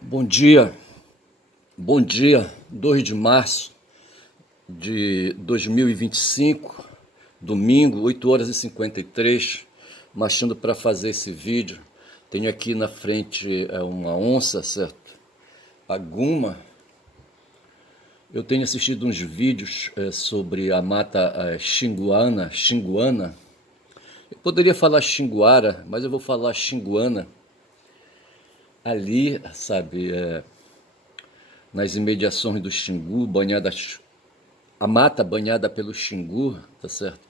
Bom dia, 2 de março de 2025, domingo, 8 horas e 53, marchando para fazer esse vídeo. Tenho aqui na frente uma onça, certo? A Guma. Eu tenho assistido uns vídeos sobre a mata xinguana. Eu poderia falar xinguara, mas eu vou falar xinguana. Ali, sabe, nas imediações do Xingu, a mata banhada pelo Xingu, tá certo?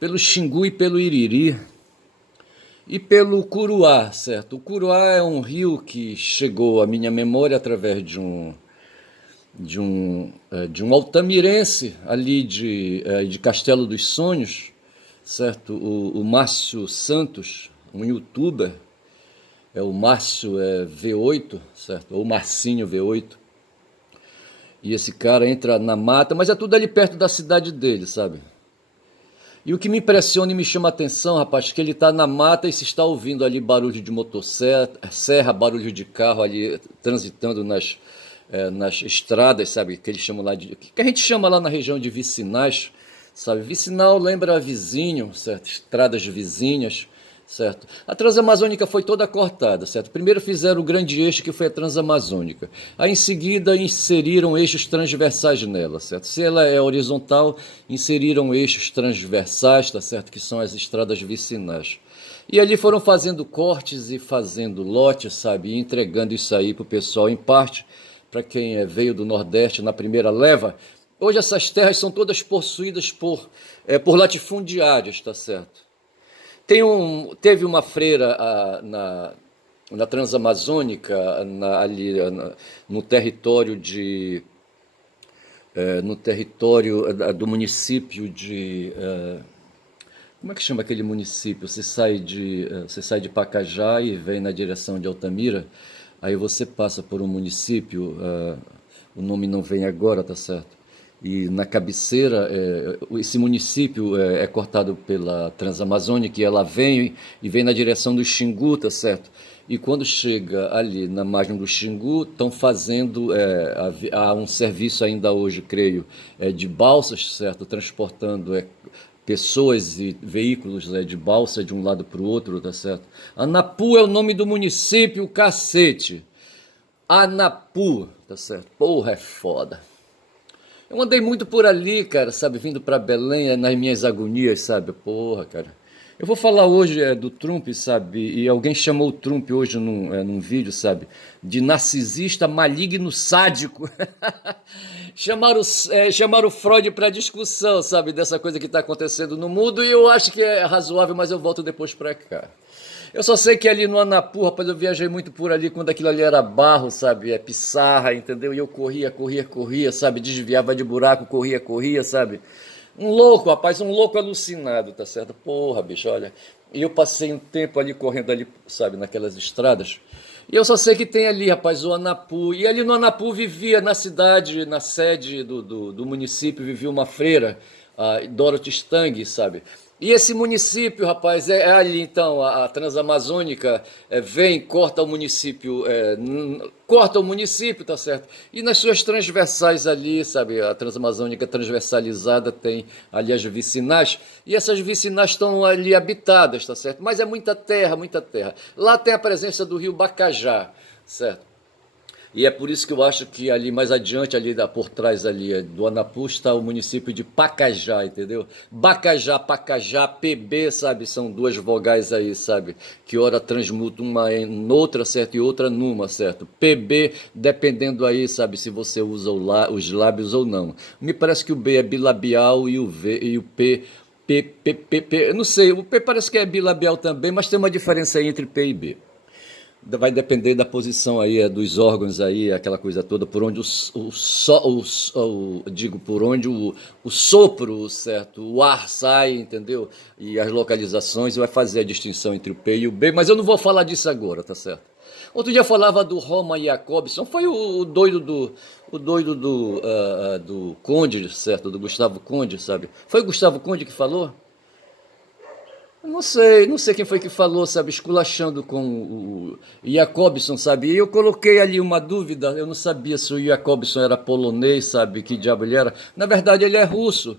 Pelo Xingu e pelo Iriri e pelo Curuá, certo? O Curuá é um rio que chegou à minha memória através de um altamirense ali de Castelo dos Sonhos, certo? O Márcio Santos, um youtuber, é o Márcio V8, certo? Ou Marcinho V8. E esse cara entra na mata, mas é tudo ali perto da cidade dele, sabe? E o que me impressiona e me chama a atenção, rapaz, que ele está na mata e se está ouvindo ali barulho de motosserra, barulho de carro ali transitando nas estradas, sabe? Que eles chamam lá que a gente chama lá na região de vicinais, sabe? Vicinal lembra vizinho, certo? Estradas vizinhas, certo? A Transamazônica foi toda cortada, certo? Primeiro fizeram o grande eixo que foi a Transamazônica. Aí em seguida inseriram eixos transversais nela, certo? Se ela é horizontal, inseriram eixos transversais, tá certo? Que são as estradas vicinais. E ali foram fazendo cortes e fazendo lotes, sabe? E entregando isso aí pro pessoal em parte, para quem veio do Nordeste na primeira leva. Hoje essas terras são todas possuídas por latifundiários, tá certo? Teve uma freira na Transamazônica, no território no território do município como é que chama aquele município? Você sai de Pacajá e vem na direção de Altamira, aí você passa por um município, o nome não vem agora, tá certo? E na cabeceira, esse município é cortado pela Transamazônica e ela vem e vem na direção do Xingu, tá certo? E quando chega ali na margem do Xingu, estão fazendo, há um serviço ainda hoje, creio, de balsas, certo? Transportando pessoas e veículos de balsa de um lado para o outro, tá certo? Anapu é o nome do município, cacete. Anapu, tá certo? Porra, é foda. Eu andei muito por ali, cara, sabe? Vindo pra Belém, nas minhas agonias, sabe? Porra, cara. Eu vou falar hoje do Trump, sabe? E alguém chamou o Trump hoje num vídeo, sabe? De narcisista, maligno, sádico. Chamaram o Freud pra discussão, sabe? Dessa coisa que tá acontecendo no mundo. E eu acho que é razoável, mas eu volto depois pra cá. Eu só sei que ali no Anapu, rapaz, eu viajei muito por ali quando aquilo ali era barro, sabe? É pissarra, entendeu? E eu corria, sabe? Desviava de buraco, corria, sabe? Um louco, rapaz, um louco alucinado, tá certo? Porra, bicho, olha. E eu passei um tempo ali correndo ali, sabe, naquelas estradas. E eu só sei que tem ali, rapaz, o Anapu. E ali no Anapu vivia, na cidade, na sede do município, vivia uma freira, a Dorothy Stang, sabe? E esse município, rapaz, é ali então, a Transamazônica vem, corta o município, tá certo? E nas suas transversais ali, sabe, a Transamazônica transversalizada tem ali as vicinais, e essas vicinais estão ali habitadas, tá certo? Mas é muita terra, muita terra. Lá tem a presença do rio Bacajá, certo? E é por isso que eu acho que ali mais adiante, por trás ali do Anapu, está o município de Pacajá, entendeu? Bacajá, Pacajá, PB, sabe? São duas vogais aí, sabe? Que ora transmutam uma em outra, certo? E outra numa, certo? PB, dependendo aí, sabe? Se você usa os lábios ou não. Me parece que o B é bilabial e o P eu não sei, o P parece que é bilabial também, mas tem uma diferença aí entre P e B. Vai depender da posição aí, dos órgãos aí, aquela coisa toda, por onde digo, por onde o sopro, certo? O ar sai, entendeu? E as localizações vai fazer a distinção entre o P e o B, mas eu não vou falar disso agora, tá certo? Outro dia falava do Roma Jacobson, foi o doido do Conde, certo? Do Gustavo Conde, sabe? Foi o Gustavo Conde que falou? Não sei quem foi que falou, sabe, esculachando com o Jacobson, sabe? E eu coloquei ali uma dúvida, eu não sabia se o Jacobson era polonês, sabe, que diabo ele era. Na verdade, ele é russo,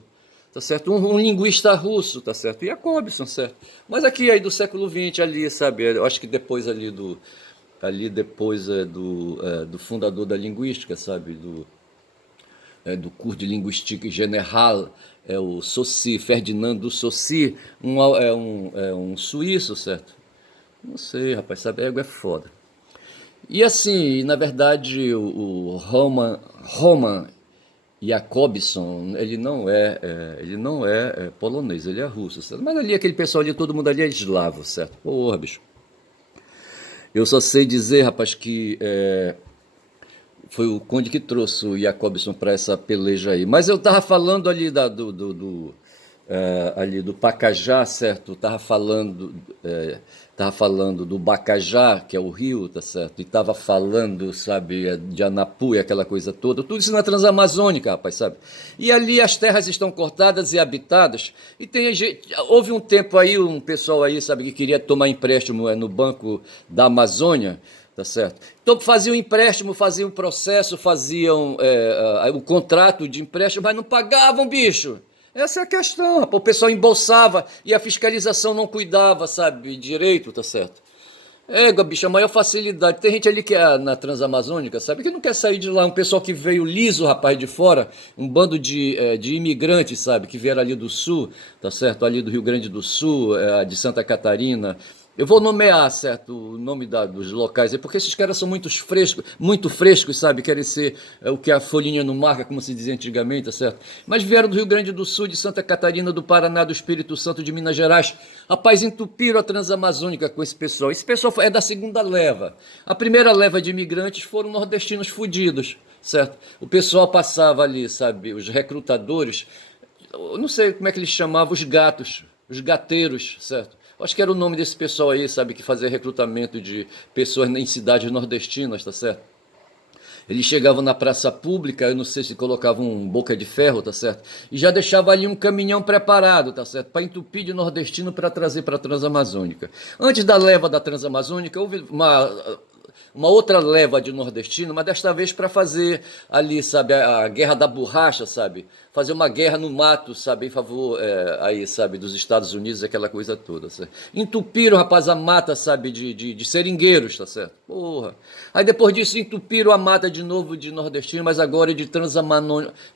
tá certo? Um linguista russo, tá certo? Jacobson, certo? Mas aqui aí do século XX ali, sabe? Eu acho que depois ali depois do fundador da linguística, sabe? Do curso de Linguistique General, é o Saussure, Ferdinando Saussure, um suíço, certo? Não sei, rapaz, sabe, ego é foda. E assim, na verdade, o Roman Jacobson, ele não é polonês, ele é russo, certo? Mas ali, aquele pessoal ali, todo mundo ali é eslavo, certo? Porra, bicho. Eu só sei dizer, rapaz, que foi o Conde que trouxe o Jacobson para essa peleja aí. Mas eu tava falando ali ali do Pacajá, certo? Tava falando do Bacajá, que é o rio, tá certo? E tava falando, sabe, de Anapu e aquela coisa toda. Tudo isso na Transamazônica, rapaz, sabe? E ali as terras estão cortadas e habitadas. E tem gente, houve um tempo aí, um pessoal aí, sabe, que queria tomar empréstimo no Banco da Amazônia. Tá certo? Então faziam empréstimo, faziam processo, faziam o contrato de empréstimo, mas não pagavam, bicho. Essa é a questão, rapaz. O pessoal embolsava e a fiscalização não cuidava, sabe, direito, tá certo? Égua, bicho, a maior facilidade. Tem gente ali que é na Transamazônica, sabe, que não quer sair de lá. Um pessoal que veio liso, rapaz, de fora, um bando de imigrantes, sabe, que vieram ali do sul, tá certo? Ali do Rio Grande do Sul, de Santa Catarina. Eu vou nomear, certo, o nome dos locais aí, porque esses caras são muito frescos, sabe? Querem ser o que a folhinha não marca, como se dizia antigamente, tá certo? Mas vieram do Rio Grande do Sul, de Santa Catarina, do Paraná, do Espírito Santo, de Minas Gerais. Rapaz, entupiram a Transamazônica com esse pessoal. Esse pessoal é da segunda leva. A primeira leva de imigrantes foram nordestinos fudidos, certo? O pessoal passava ali, sabe? Os recrutadores, eu não sei como é que eles chamavam, os gateiros, certo? Acho que era o nome desse pessoal aí, sabe, que fazia recrutamento de pessoas em cidades nordestinas, tá certo? Eles chegavam na praça pública, eu não sei se colocavam um boca de ferro, tá certo? E já deixava ali um caminhão preparado, tá certo? Para entupir de nordestino para trazer para a Transamazônica. Antes da leva da Transamazônica, houve uma outra leva de nordestino, mas desta vez para fazer ali, sabe, a guerra da borracha, sabe? Fazer uma guerra no mato, sabe, em favor, aí, sabe, dos Estados Unidos, aquela coisa toda, certo? Entupiram, rapaz, a mata, sabe, de seringueiros, tá certo? Porra. Aí depois disso entupiram a mata de novo de nordestino, mas agora de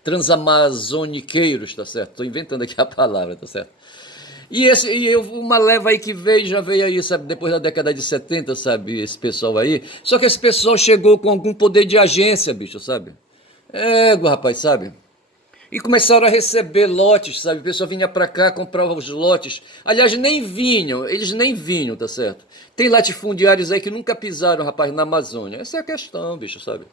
transamazoniqueiros, tá certo? Tô inventando aqui a palavra, tá certo? Uma leva aí que veio, já veio aí, sabe, depois da década de 70, sabe, esse pessoal aí. Só que esse pessoal chegou com algum poder de agência, bicho, sabe? Rapaz, sabe? E começaram a receber lotes, sabe? O pessoal vinha pra cá, comprava os lotes. Aliás, eles nem vinham, tá certo? Tem latifundiários aí que nunca pisaram, rapaz, na Amazônia. Essa é a questão, bicho, sabe?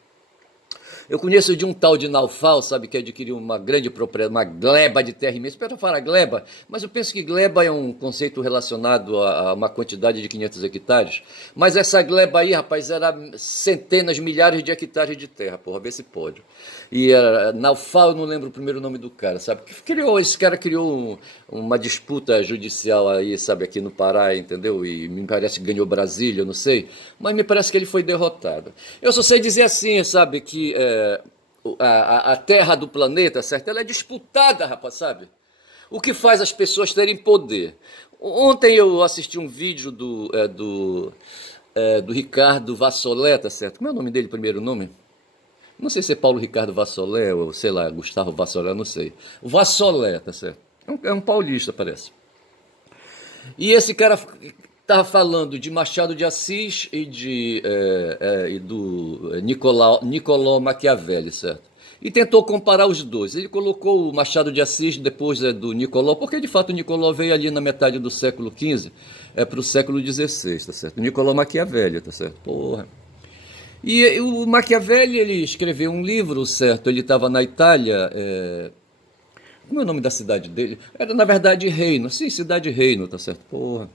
Eu conheço de um tal de Naufal, sabe, que adquiriu uma grande propriedade, uma gleba de terra imensa. Espero falar gleba, mas eu penso que gleba é um conceito relacionado a uma quantidade de 500 hectares. Mas essa gleba aí, rapaz, era centenas, milhares de hectares de terra, porra, vê se pode. E Naufal, eu não lembro o primeiro nome do cara, sabe? Esse cara criou uma disputa judicial aí, sabe, aqui no Pará, entendeu? E me parece que ganhou Brasília, eu não sei. Mas me parece que ele foi derrotado. Eu só sei dizer assim, sabe, que a terra do planeta, certo? Ela é disputada, rapaz, sabe? O que faz as pessoas terem poder. Ontem eu assisti um vídeo do Ricardo Vassolé, tá certo? Como é o nome dele, primeiro nome? Não sei se é Paulo Ricardo Vassolé ou, sei lá, Gustavo Vassolé, não sei. O Vassolé, tá certo? É um paulista, parece. E esse cara estava falando de Machado de Assis e do Nicolau Maquiavelli, certo? E tentou comparar os dois. Ele colocou o Machado de Assis depois do Nicolau, porque de fato o Nicolau veio ali na metade do século XV para o século XVI, tá certo? O Nicolau Maquiavelli, tá certo? Porra. E o Machiavelli, ele escreveu um livro, certo? Ele estava na Itália. Como é o nome da cidade dele? Era, na verdade, Reino. Sim, cidade Reino, tá certo? Porra.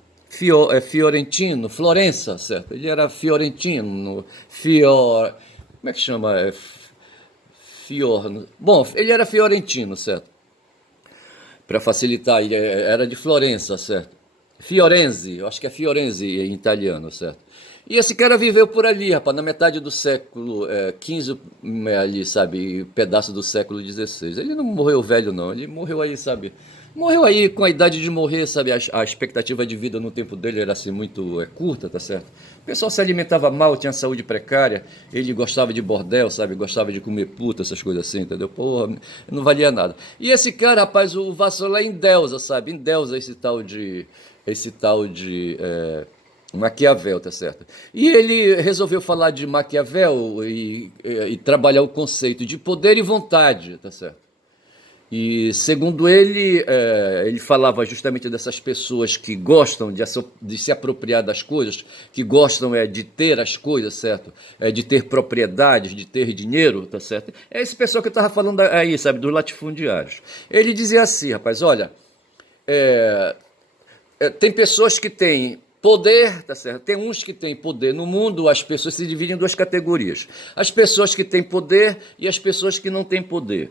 Fiorentino, Florença, certo? Ele era fiorentino, como é que chama? Bom, ele era fiorentino, certo? Para facilitar, ele era de Florença, certo? Fiorenze, eu acho que é Fiorenze em italiano, certo? E esse cara viveu por ali, rapaz, na metade do século XV, ali, sabe, pedaço do século XVI. Ele não morreu velho, não, ele morreu aí, sabe, morreu aí com a idade de morrer, sabe, a expectativa de vida no tempo dele era assim muito curta, tá certo? O pessoal se alimentava mal, tinha saúde precária, ele gostava de bordel, sabe, gostava de comer puta, essas coisas assim, entendeu? Porra, não valia nada. E esse cara, rapaz, o Vassola endeusa, sabe, endeusa esse tal de Maquiavel, tá certo? E ele resolveu falar de Maquiavel e trabalhar o conceito de poder e vontade, tá certo? E segundo ele, ele falava justamente dessas pessoas que gostam de se apropriar das coisas, que gostam de ter as coisas, certo? De ter propriedades, de ter dinheiro, tá certo? É esse pessoal que eu estava falando aí, sabe, dos latifundiários. Ele dizia assim, rapaz, olha, tem pessoas que têm poder, tá certo? Tem uns que têm poder. No mundo, as pessoas se dividem em duas categorias: as pessoas que têm poder e as pessoas que não têm poder.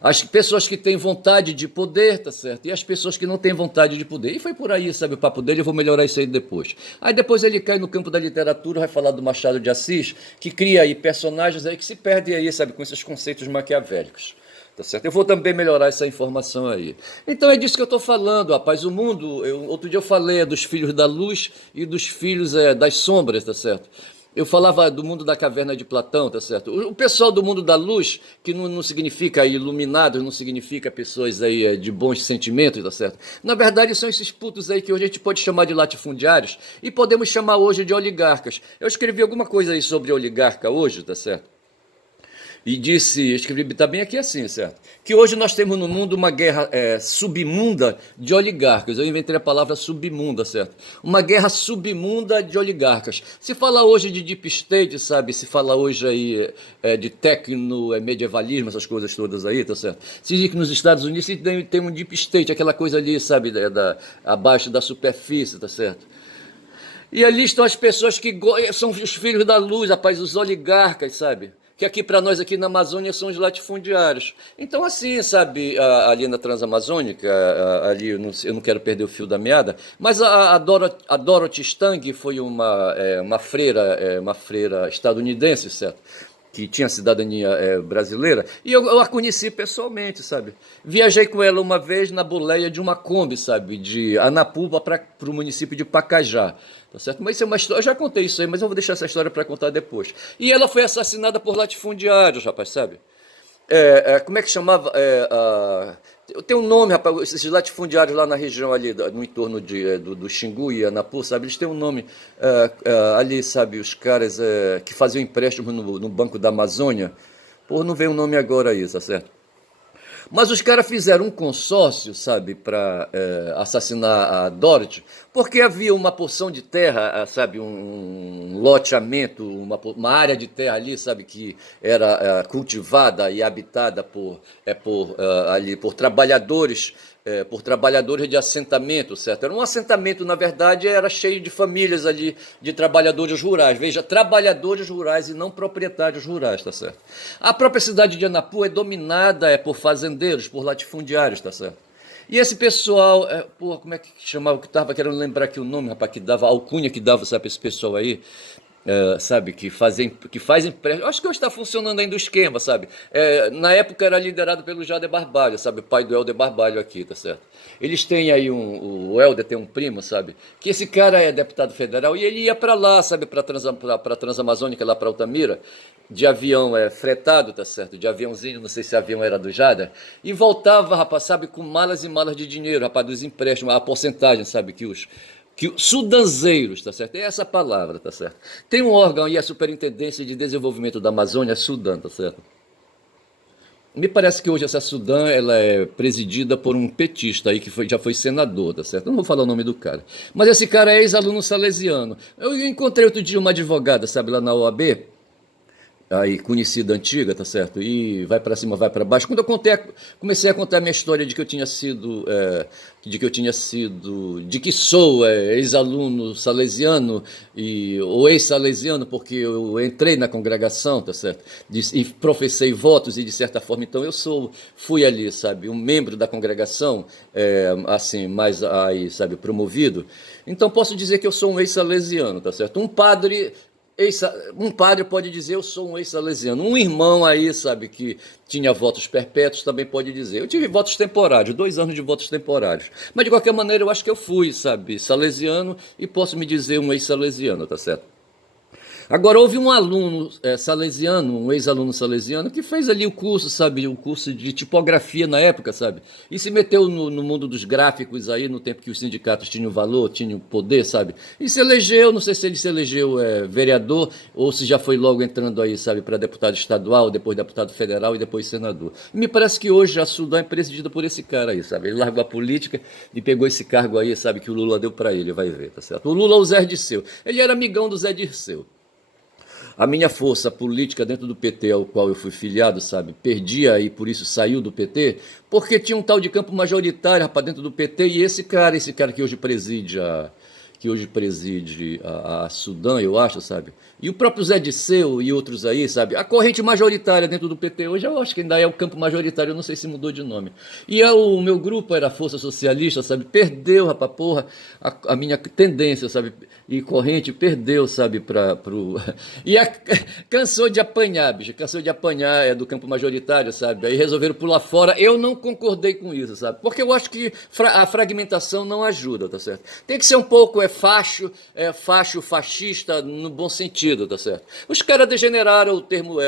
As pessoas que têm vontade de poder, tá certo? E as pessoas que não têm vontade de poder. E foi por aí, sabe, o papo dele, eu vou melhorar isso aí depois. Aí depois ele cai no campo da literatura, vai falar do Machado de Assis, que cria aí personagens aí que se perdem aí, sabe, com esses conceitos maquiavélicos. Tá certo? Eu vou também melhorar essa informação aí. Então é disso que eu estou falando, rapaz. O mundo, outro dia eu falei dos filhos da luz e dos filhos das sombras, tá certo? Eu falava do mundo da caverna de Platão, tá certo? O pessoal do mundo da luz, que não significa iluminados, não significa pessoas aí de bons sentimentos, tá certo? Na verdade, são esses putos aí que hoje a gente pode chamar de latifundiários e podemos chamar hoje de oligarcas. Eu escrevi alguma coisa aí sobre oligarca hoje, tá certo? E disse, escrevi também aqui assim, certo? Que hoje nós temos no mundo uma guerra submunda de oligarcas. Eu inventei a palavra submunda, certo? Uma guerra submunda de oligarcas. Se fala hoje de deep state, sabe? Se fala hoje aí de tecno, medievalismo, essas coisas todas aí, tá certo? Se diz que nos Estados Unidos tem um deep state, aquela coisa ali, sabe? Abaixo da superfície, tá certo? E ali estão as pessoas que são os filhos da luz, rapaz, os oligarcas, sabe? Que aqui para nós aqui na Amazônia são os latifundiários. Então assim, sabe, ali na Transamazônica, ali eu não quero perder o fio da meada, mas a Dorothy Stang foi uma freira estadunidense, certo? Que tinha cidadania brasileira, e eu a conheci pessoalmente, sabe? Viajei com ela uma vez na boleia de uma Kombi, sabe? De Anapuba para o município de Pacajá, tá certo? Mas isso é uma história, eu já contei isso aí, mas eu vou deixar essa história para contar depois. E ela foi assassinada por latifundiários, rapaz, sabe? Como é que chamava? Tem um nome, rapaz, esses latifundiários lá na região ali, no entorno do Xingu e Anapu, sabe? Eles têm um nome ali, sabe? Os caras que faziam empréstimo no Banco da Amazônia. Pô, não vem o nome agora aí, tá certo? Mas os caras fizeram um consórcio, sabe, para assassinar a Dorothy, porque havia uma porção de terra, sabe, um loteamento, uma área de terra ali, sabe, que era cultivada e habitada por trabalhadores por trabalhadores de assentamento, certo? Era um assentamento, na verdade, era cheio de famílias ali, de trabalhadores rurais. Veja, trabalhadores rurais e não proprietários rurais, tá certo? A própria cidade de Anapu é dominada por fazendeiros, por latifundiários, tá certo? E esse pessoal, como é que chamava, que estava querendo lembrar aqui o nome, rapaz, que dava, a alcunha que dava, sabe, esse pessoal aí, sabe, que faz empréstimo. Acho que hoje está funcionando ainda o esquema, sabe? Na época era liderado pelo Jader Barbalho, sabe? O pai do Helder Barbalho aqui, tá certo? Eles têm aí o Helder tem um primo, sabe? Que esse cara é deputado federal e ele ia para lá, sabe? Para Transamazônica, lá para Altamira, de avião fretado, tá certo? De aviãozinho, não sei se avião era do Jader, e voltava, rapaz, sabe? Com malas e malas de dinheiro, rapaz, dos empréstimos, a porcentagem, sabe? Que sudanzeiros, tá certo? É essa palavra, tá certo? Tem um órgão aí, a Superintendência de Desenvolvimento da Amazônia, Sudã, tá certo? Me parece que hoje essa Sudã ela é presidida por um petista aí que já foi senador, tá certo? Não vou falar o nome do cara. Mas esse cara é ex-aluno salesiano. Eu encontrei outro dia uma advogada, sabe, lá na OAB, aí conhecida antiga, tá certo? E vai para cima, vai para baixo. Quando comecei a contar a minha história de que eu tinha sido, de que sou ex-aluno salesiano ou ex-salesiano, porque eu entrei na congregação, tá certo? E professei votos e de certa forma, então fui ali, sabe, um membro da congregação, assim, mais aí, sabe, promovido. Então posso dizer que eu sou um ex-salesiano, tá certo? Um padre pode dizer eu sou um ex-salesiano. Um irmão aí, sabe, que tinha votos perpétuos também pode dizer. Eu tive votos temporários, 2 anos de votos temporários. Mas de qualquer maneira eu acho que eu fui, sabe, salesiano e posso me dizer um ex-salesiano, tá certo? Agora, houve um aluno salesiano, um ex-aluno salesiano, que fez ali o curso, sabe, o curso de tipografia na época, sabe, e se meteu no mundo dos gráficos aí, no tempo que os sindicatos tinham valor, tinham poder, sabe, e se elegeu, não sei se ele se elegeu vereador, ou se já foi logo entrando aí, sabe, para deputado estadual, depois deputado federal e depois senador. E me parece que hoje a Sudã é presidida por esse cara aí, sabe, ele largou a política e pegou esse cargo aí, sabe, que o Lula deu para ele, vai ver, tá certo? O Lula é o Zé Dirceu, ele era amigão do Zé Dirceu. A minha força política dentro do PT, ao qual eu fui filiado, sabe, perdia e por isso saiu do PT, porque tinha um tal de campo majoritário, rapaz, dentro do PT, e esse cara que hoje preside a Sudã, eu acho, sabe? E o próprio Zé Disseu e outros aí, sabe? A corrente majoritária dentro do PT hoje, eu acho que ainda é o campo majoritário, eu não sei se mudou de nome. E o meu grupo era a Força Socialista, sabe? Perdeu, rapaz, porra, a minha tendência, sabe? E corrente perdeu, sabe, E cansou de apanhar, bicho, cansou de apanhar do campo majoritário, sabe? Aí resolveram pular fora. Eu não concordei com isso, sabe? Porque eu acho que a fragmentação não ajuda, tá certo? Tem que ser um pouco fascista no bom sentido, tá certo? Os caras degeneraram o termo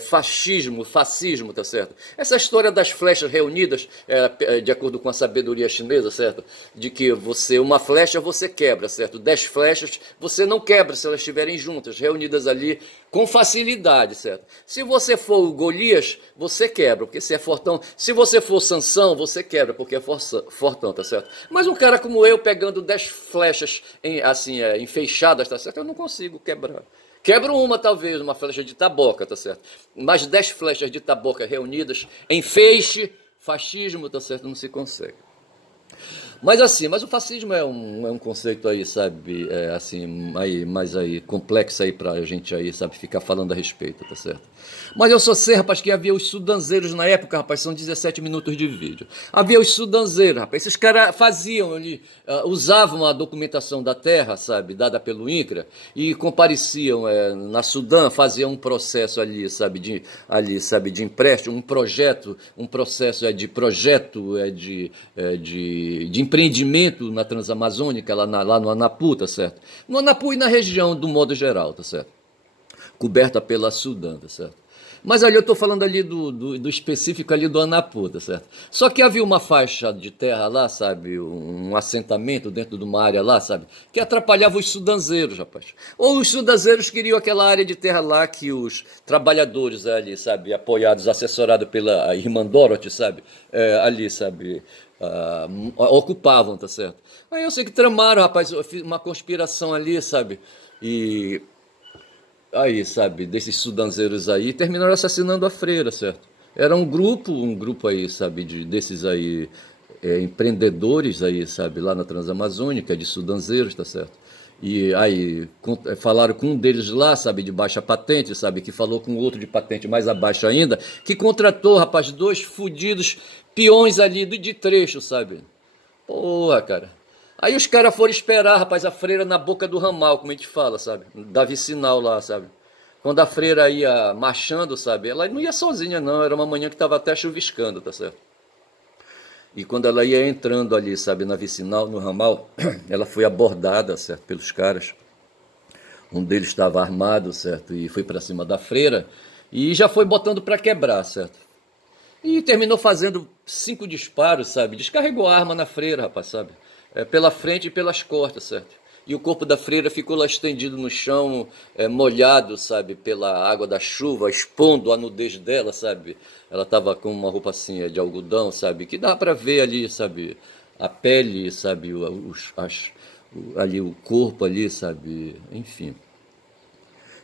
fascismo, tá certo? Essa história das flechas reunidas, de acordo com a sabedoria chinesa, certo? De que uma flecha você quebra, certo? 10 flechas você não quebra se elas estiverem juntas, reunidas ali com facilidade, certo? Se você for o Golias, você quebra, porque você é fortão. Se você for Sansão, você quebra, porque é fortão, tá certo? Mas um cara como eu, pegando 10 flechas assim, enfeixadas, tá certo? Eu não consigo quebrar. Quebro uma, talvez, uma flecha de taboca, tá certo? Mas 10 flechas de taboca reunidas em feixe, fascismo, tá certo? Não se consegue. Mas assim, mas o fascismo é um conceito aí, sabe, assim, mais aí, complexo aí pra gente aí, sabe, ficar falando a respeito, tá certo? Mas eu só sei, rapaz, que havia os sudanzeiros na época, rapaz, são 17 minutos de vídeo. Havia os sudanzeiros, rapaz, esses caras faziam ali, usavam a documentação da terra, sabe, dada pelo INCRA, e compareciam na Sudã, faziam um processo ali, sabe, de empréstimo, um processo de empreendimento na Transamazônica, lá no Anapu, tá certo? No Anapu e na região, do modo geral, tá certo? Coberta pela Sudã, tá certo? Mas ali eu estou falando ali do específico ali do Anapu, tá certo? Só que havia uma faixa de terra lá, sabe? Um assentamento dentro de uma área lá, sabe? Que atrapalhava os sudanzeiros, rapaz. Ou os sudanzeiros queriam aquela área de terra lá que os trabalhadores ali, sabe? Apoiados, assessorados pela irmã Dorothy, sabe? Ali, sabe? Ocupavam, tá certo? Aí eu sei que tramaram, rapaz, eu fiz uma conspiração ali, sabe? E aí, sabe, desses sudanzeiros aí, terminaram assassinando a freira, certo? Era um grupo aí, sabe, desses aí, empreendedores aí, sabe, lá na Transamazônica, de sudanzeiros, tá certo? E aí falaram com um deles lá, sabe, de baixa patente, sabe, que falou com outro de patente mais abaixo ainda, que contratou, rapaz, 2 fudidos peões ali de trecho, sabe? Porra, cara. Aí os caras foram esperar, rapaz, a freira na boca do ramal, como a gente fala, sabe? Da vicinal lá, sabe? Quando a freira ia marchando, sabe? Ela não ia sozinha, não. Era uma manhã que estava até chuviscando, tá certo? E quando ela ia entrando ali, sabe, na vicinal, no ramal, ela foi abordada, certo, pelos caras. Um deles estava armado, certo? E foi para cima da freira e já foi botando para quebrar, certo? E terminou fazendo 5 disparos, sabe? Descarregou a arma na freira, rapaz, sabe? Pela frente e pelas costas, certo? E o corpo da freira ficou lá estendido no chão, molhado, sabe? Pela água da chuva, expondo a nudez dela, sabe? Ela estava com uma roupa assim, de algodão, sabe? Que dá para ver ali, sabe? A pele, sabe? Ali o corpo ali, sabe? Enfim.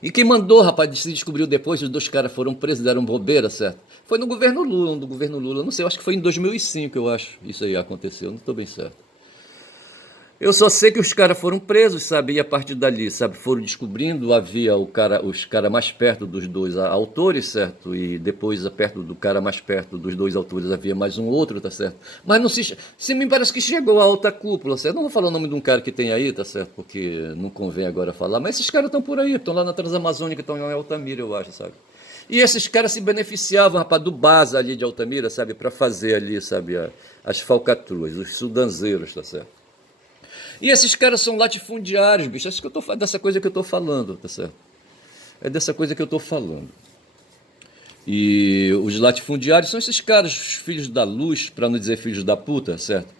E quem mandou, rapaz, se descobriu depois, os dois caras foram presos, deram bobeira, certo? Foi no governo Lula, não sei, eu acho que foi em 2005, eu acho, isso aí aconteceu, não estou bem certo. Eu só sei que os caras foram presos, sabe? E a partir dali, sabe, foram descobrindo, havia os cara mais perto dos dois autores, certo? E depois, perto do cara mais perto dos dois autores, havia mais um outro, tá certo? Mas não se me parece que chegou a alta cúpula, certo? Não vou falar o nome de um cara que tem aí, tá certo? Porque não convém agora falar, mas esses caras estão por aí, estão lá na Transamazônica, estão lá em Altamira, eu acho, sabe? E esses caras se beneficiavam, rapaz, do Baza ali de Altamira, sabe? Para fazer ali, sabe, as falcatruas, os sudanzeiros, tá certo? E esses caras são latifundiários, bicho. Acho que eu tô dessa coisa que eu tô falando, tá certo? É dessa coisa que eu tô falando. E os latifundiários são esses caras, os filhos da luz, para não dizer filhos da puta, certo?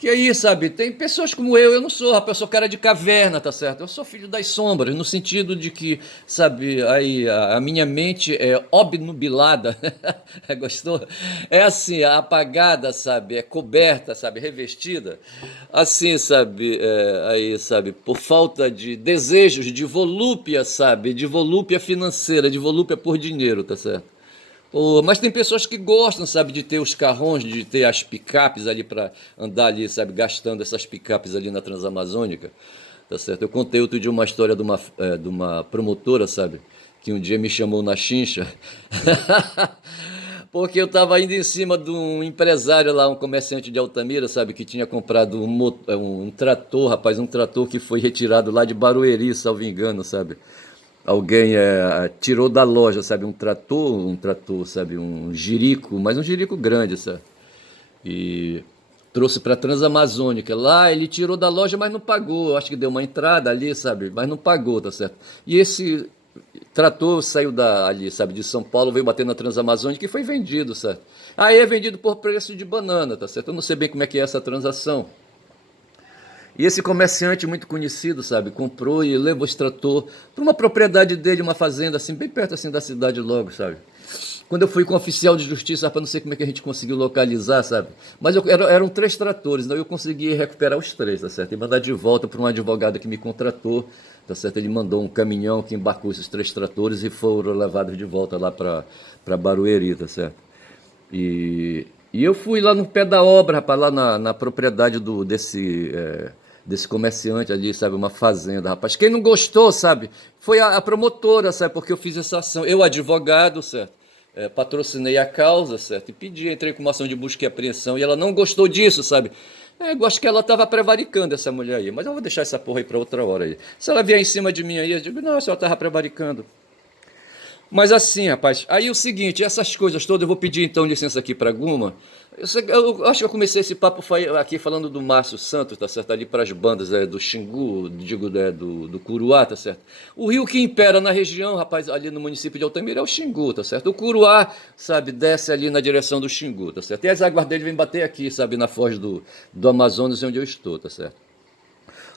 Que aí, sabe, tem pessoas como eu não sou, rapaz, eu sou cara de caverna, tá certo? Eu sou filho das sombras, no sentido de que, sabe, aí a minha mente é obnubilada, gostou? É assim, apagada, sabe, é coberta, sabe, revestida, assim, sabe, aí, sabe, por falta de desejos, de volúpia, sabe, de volúpia financeira, de volúpia por dinheiro, tá certo? Pô, mas tem pessoas que gostam, sabe, de ter os carrões, de ter as picapes ali para andar ali, sabe, gastando essas picapes ali na Transamazônica, tá certo? Eu contei outro dia uma história de uma promotora, sabe, que um dia me chamou na chincha, porque eu estava indo em cima de um empresário lá, um comerciante de Altamira, sabe, que tinha comprado um trator, rapaz, um trator que foi retirado lá de Barueri, salvo engano, sabe? Alguém tirou da loja, sabe, um trator, sabe, um jirico, mas um jirico grande, sabe? E trouxe para Transamazônica. Lá ele tirou da loja, mas não pagou. Acho que deu uma entrada ali, sabe, mas não pagou, tá certo? E esse trator saiu ali, sabe, de São Paulo, veio bater na Transamazônica e foi vendido, certo? Aí é vendido por preço de banana, tá certo? Eu não sei bem como é que é essa transação. E esse comerciante muito conhecido, sabe, comprou e levou esse trator para uma propriedade dele, uma fazenda assim, bem perto assim da cidade logo, sabe? Quando eu fui com o oficial de justiça, para não sei como é que a gente conseguiu localizar, sabe? Mas eram três tratores, então eu consegui recuperar os três, tá certo? E mandar de volta para um advogado que me contratou, tá certo? Ele mandou um caminhão que embarcou esses três tratores e foram levados de volta lá para Barueri, tá certo? E eu fui lá no pé da obra, rapaz, lá na propriedade desse comerciante ali, sabe, uma fazenda, rapaz. Quem não gostou, sabe, foi a promotora, sabe, porque eu fiz essa ação. Eu, advogado, certo, patrocinei a causa, certo, e pedi, entrei com uma ação de busca e apreensão, e ela não gostou disso, sabe. Eu acho que ela estava prevaricando essa mulher aí, mas eu vou deixar essa porra aí para outra hora aí. Se ela vier em cima de mim aí, eu digo, não, a senhora estava prevaricando. Mas assim, rapaz, aí o seguinte, essas coisas todas, eu vou pedir então licença aqui para Guma. Eu acho que eu comecei esse papo aqui falando do Márcio Santos, tá certo? Ali para as bandas do Xingu, digo, do Curuá, tá certo? O rio que impera na região, rapaz, ali no município de Altamira é o Xingu, tá certo? O Curuá, sabe, desce ali na direção do Xingu, tá certo? E as águas dele vêm bater aqui, sabe, na foz do Amazonas, onde eu estou, tá certo?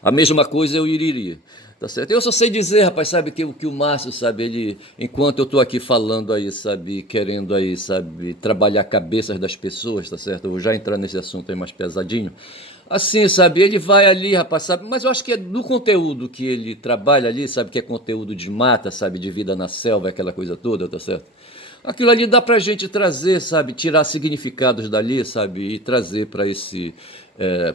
A mesma coisa é o Iriri, tá certo? Eu só sei dizer, rapaz, sabe, que o Márcio, sabe, ele, enquanto eu tô aqui falando aí, sabe, querendo aí, sabe, trabalhar cabeças das pessoas, tá certo? Eu vou já entrar nesse assunto aí mais pesadinho. Assim, sabe, ele vai ali, rapaz, sabe, mas eu acho que é do conteúdo que ele trabalha ali, sabe, que é conteúdo de mata, sabe, de vida na selva, aquela coisa toda, tá certo? Aquilo ali dá pra gente trazer, sabe, tirar significados dali, sabe, e trazer para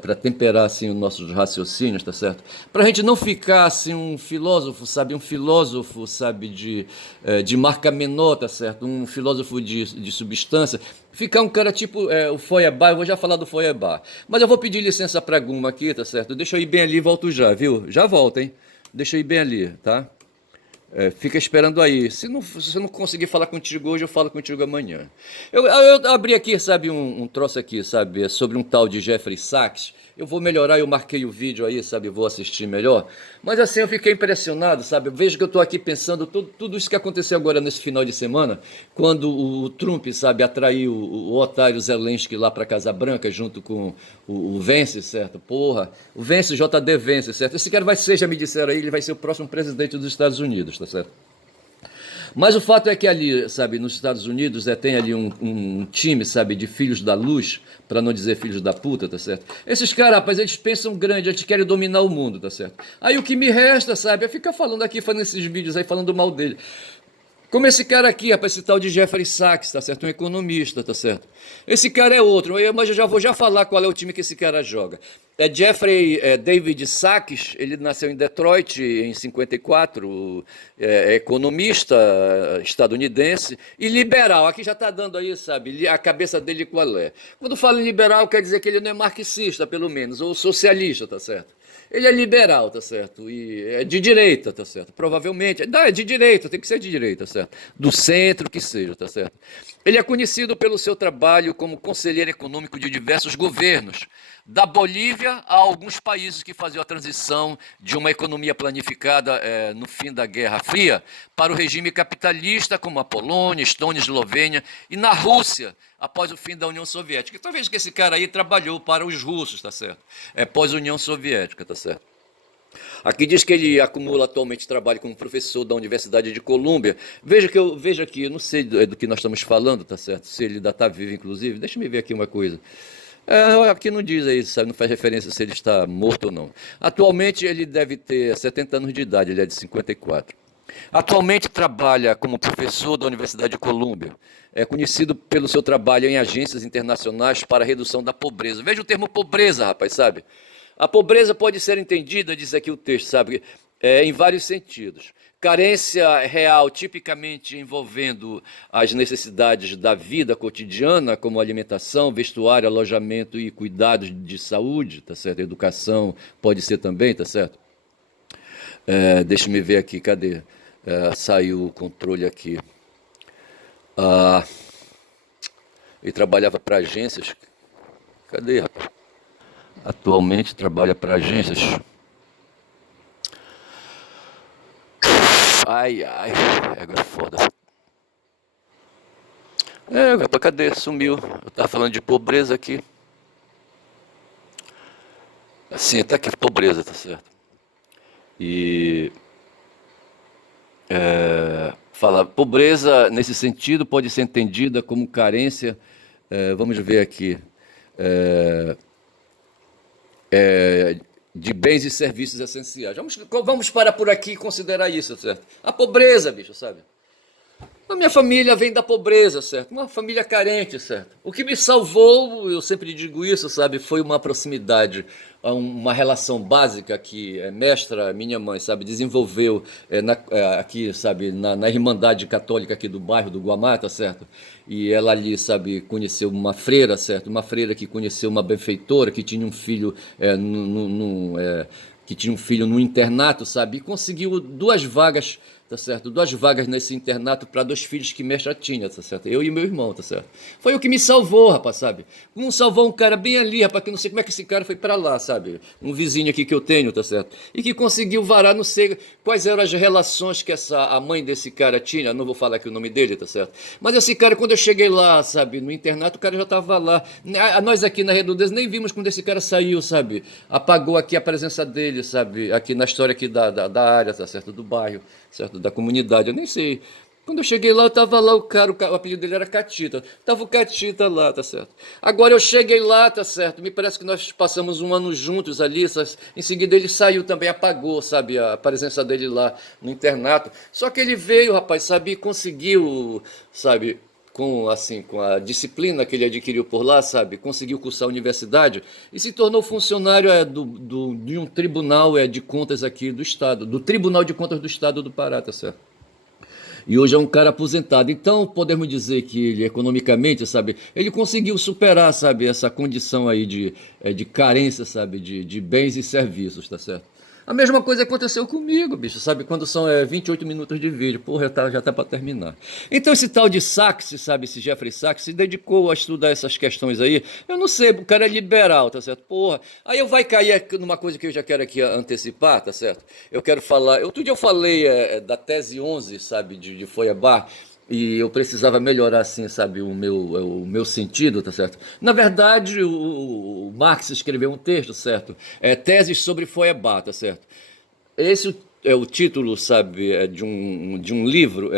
para temperar assim os nossos raciocínios, tá certo? Para a gente não ficar assim um filósofo, sabe, de marca menor, tá certo? Um filósofo de substância, ficar um cara tipo o Feuerbach. Eu vou já falar do Feuerbach, mas eu vou pedir licença para Guma aqui, tá certo? Deixa eu ir bem ali e volto já, viu? Já volto, hein? Deixa eu ir bem ali, tá? Fica esperando aí. Se eu não conseguir falar contigo hoje, eu falo contigo amanhã. Eu abri aqui, sabe, um troço aqui, sabe, sobre um tal de Jeffrey Sachs. Eu vou melhorar, eu marquei o vídeo aí, sabe, vou assistir melhor. Mas assim, eu fiquei impressionado, sabe, eu vejo que eu estou aqui pensando tudo isso que aconteceu agora nesse final de semana, quando o Trump, sabe, atraiu o otário Zelensky lá para Casa Branca, junto com o Vence, certo? Porra, o Vence, JD Vence, certo? Esse cara vai ser, já me disseram aí, ele vai ser o próximo presidente dos Estados Unidos, tá certo? Mas o fato é que ali, sabe, nos Estados Unidos tem ali um time, sabe, de filhos da luz, para não dizer filhos da puta, tá certo? Esses caras, rapaz, eles pensam grande, eles querem dominar o mundo, tá certo? Aí o que me resta, sabe, é ficar falando aqui, fazendo esses vídeos aí, falando mal dele. Como esse cara aqui, rapaz, esse tal de Jeffrey Sachs, tá certo? Um economista, tá certo? Esse cara é outro, mas eu já vou falar qual é o time que esse cara joga. É Jeffrey David Sachs, ele nasceu em Detroit em 54, é economista estadunidense e liberal. Aqui já está dando aí, sabe, a cabeça dele qual é. Quando fala em liberal, quer dizer que ele não é marxista, pelo menos, ou socialista, tá certo? Ele é liberal, tá certo? E é de direita, tá certo? Provavelmente. Não, é de direita, tem que ser de direita, tá certo? Do centro que seja, tá certo? Ele é conhecido pelo seu trabalho como conselheiro econômico de diversos governos, da Bolívia a alguns países que faziam a transição de uma economia planificada no fim da Guerra Fria para o regime capitalista, como a Polônia, Estônia, Eslovênia, e na Rússia, após o fim da União Soviética. Então veja que esse cara aí trabalhou para os russos, tá certo? Pós-União Soviética, tá certo? Aqui diz que ele acumula atualmente trabalho como professor da Universidade de Colômbia. Veja aqui, eu não sei do que nós estamos falando, tá certo? Se ele ainda está vivo, inclusive. Deixa eu ver aqui uma coisa. Aqui não diz aí, sabe, não faz referência se ele está morto ou não. Atualmente ele deve ter 70 anos de idade, ele é de 54. Atualmente trabalha como professor da Universidade de Colômbia. É conhecido pelo seu trabalho em agências internacionais para a redução da pobreza. Veja o termo pobreza, rapaz, sabe? A pobreza pode ser entendida, diz aqui o texto, sabe, em vários sentidos. Carência real, tipicamente envolvendo as necessidades da vida cotidiana, como alimentação, vestuário, alojamento e cuidados de saúde, tá certo? Educação pode ser também, tá certo? Deixa-me ver aqui, cadê? Saiu o controle aqui. Ele trabalhava para agências. Cadê, rapaz? Atualmente trabalha para agências. Ai, agora é foda. Rapaz, cadê? Sumiu. Eu tava falando de pobreza aqui. Assim, tá aqui, pobreza, tá certo. E fala, pobreza, nesse sentido, pode ser entendida como carência. Vamos ver aqui. De bens e serviços essenciais. Vamos parar por aqui e considerar isso, certo? A pobreza, bicho, sabe? A minha família vem da pobreza, certo? Uma família carente, certo? O que me salvou, eu sempre digo isso, sabe? Foi uma proximidade, uma relação básica que mestra, minha mãe, sabe? Desenvolveu aqui, sabe? Na Irmandade Católica aqui do bairro do Guamá, tá certo? E ela ali, sabe? Conheceu uma freira, certo? Uma freira que conheceu uma benfeitora que tinha um filho que tinha um filho no internato, sabe? E conseguiu duas vagas, tá certo? Duas vagas nesse internato para dois filhos que mestra tinha, tá certo? Eu e meu irmão, tá certo? Foi o que me salvou, rapaz, sabe? Como salvou um cara bem ali, rapaz, que eu não sei como é que esse cara foi para lá, sabe? Um vizinho aqui que eu tenho, tá certo? E que conseguiu varar, não sei quais eram as relações que a mãe desse cara tinha, não vou falar aqui o nome dele, tá certo? Mas esse cara, quando eu cheguei lá, sabe, no internato, o cara já tava lá. Nós aqui na Redondeza nem vimos quando esse cara saiu, sabe? Apagou aqui a presença dele, sabe? Aqui na história aqui da área, tá certo? Do bairro, certo? Da comunidade, eu nem sei. Quando eu cheguei lá, eu tava lá, o apelido dele era Catita. Tava o Catita lá, tá certo? Agora eu cheguei lá, tá certo? Me parece que nós passamos um ano juntos ali, em seguida ele saiu também, apagou, sabe, a presença dele lá no internato. Só que ele veio, rapaz, sabe, e conseguiu, sabe, com a disciplina que ele adquiriu por lá, sabe, conseguiu cursar a universidade e se tornou funcionário de um tribunal de contas aqui do estado, do Tribunal de Contas do Estado do Pará, tá certo? E hoje é um cara aposentado. Então, podemos dizer que ele, economicamente, sabe, ele conseguiu superar, sabe, essa condição aí de carência, sabe, de bens e serviços, tá certo? A mesma coisa aconteceu comigo, bicho, sabe? Quando são 28 minutos de vídeo, porra, já tá para terminar. Então esse tal de Sachs, sabe, esse Jeffrey Sachs, se dedicou a estudar essas questões aí. Eu não sei, o cara é liberal, tá certo? Porra, aí eu vai cair numa coisa que eu já quero aqui antecipar, tá certo? Eu quero falar, outro dia eu falei da tese 11, sabe, de Feuerbach, e eu precisava melhorar, assim, sabe, o meu sentido, tá certo? Na verdade, o Marx escreveu um texto, certo? Teses sobre Feuerbach, tá certo? Esse é o título, sabe, de um livro,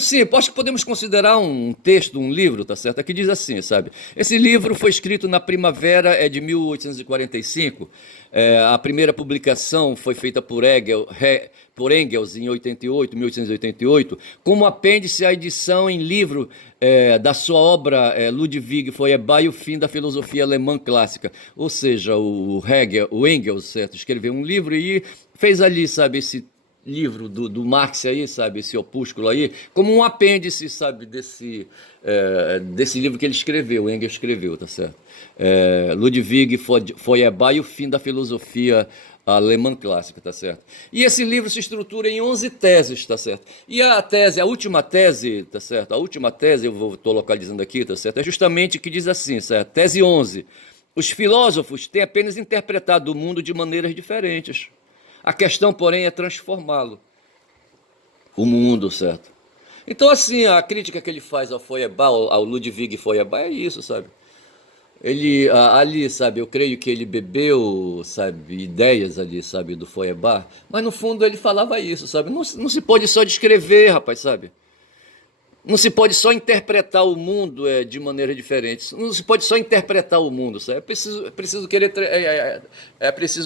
Sim, acho que podemos considerar um texto, um livro, tá certo? Aqui diz assim, sabe? Esse livro foi escrito na primavera de 1845. A primeira publicação foi feita por Engels em 88, 1888, como apêndice à edição em livro da sua obra Ludwig Feuerbach e o fim da filosofia alemã clássica. Ou seja, o Engels, certo? Escreveu um livro e fez ali, sabe, esse livro do Marx aí, sabe, esse opúsculo aí, como um apêndice, sabe, desse livro que ele escreveu, o Engels escreveu, tá certo? Ludwig Feuerbach e o fim da filosofia alemã clássica, tá certo? E esse livro se estrutura em 11 teses, tá certo? E a última tese, tá certo? A última tese, estou localizando aqui, tá certo? É justamente que diz assim, certo? Tese 11. Os filósofos têm apenas interpretado o mundo de maneiras diferentes. A questão, porém, é transformá-lo, o mundo, certo? Então, assim, a crítica que ele faz ao Feuerbach, ao Ludwig Feuerbach, é isso, sabe? Ele, ali, sabe, eu creio que ele bebeu, sabe, ideias ali, sabe, do Feuerbach, mas no fundo ele falava isso, sabe? Não se pode só descrever, rapaz, sabe? Não se pode só interpretar o mundo de maneira diferente. Não se pode só interpretar o mundo. Sabe? É preciso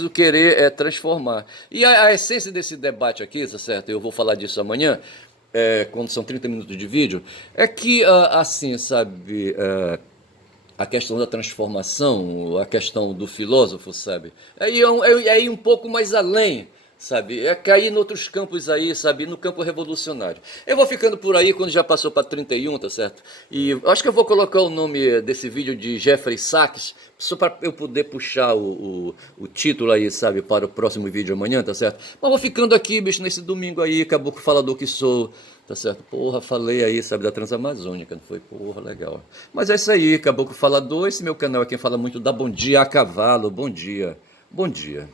querer transformar. E a essência desse debate aqui, tá certo? Eu vou falar disso amanhã, quando são 30 minutos de vídeo, é que, assim, sabe, a questão da transformação, a questão do filósofo, sabe? É ir um pouco mais além, sabe? É cair em outros campos aí, sabe? No campo revolucionário. Eu vou ficando por aí quando já passou para 31, tá certo? E acho que eu vou colocar o nome desse vídeo de Jeffrey Sachs, só para eu poder puxar o título aí, sabe? Para o próximo vídeo amanhã, tá certo? Mas vou ficando aqui, bicho, nesse domingo aí, caboclo falador que sou. Tá certo? Porra, falei aí, sabe, da Transamazônica, não foi? Porra, legal. Mas é isso aí, Caboclo Falador. Esse meu canal é quem fala muito da Bom Dia a Cavalo. Bom dia. Bom dia.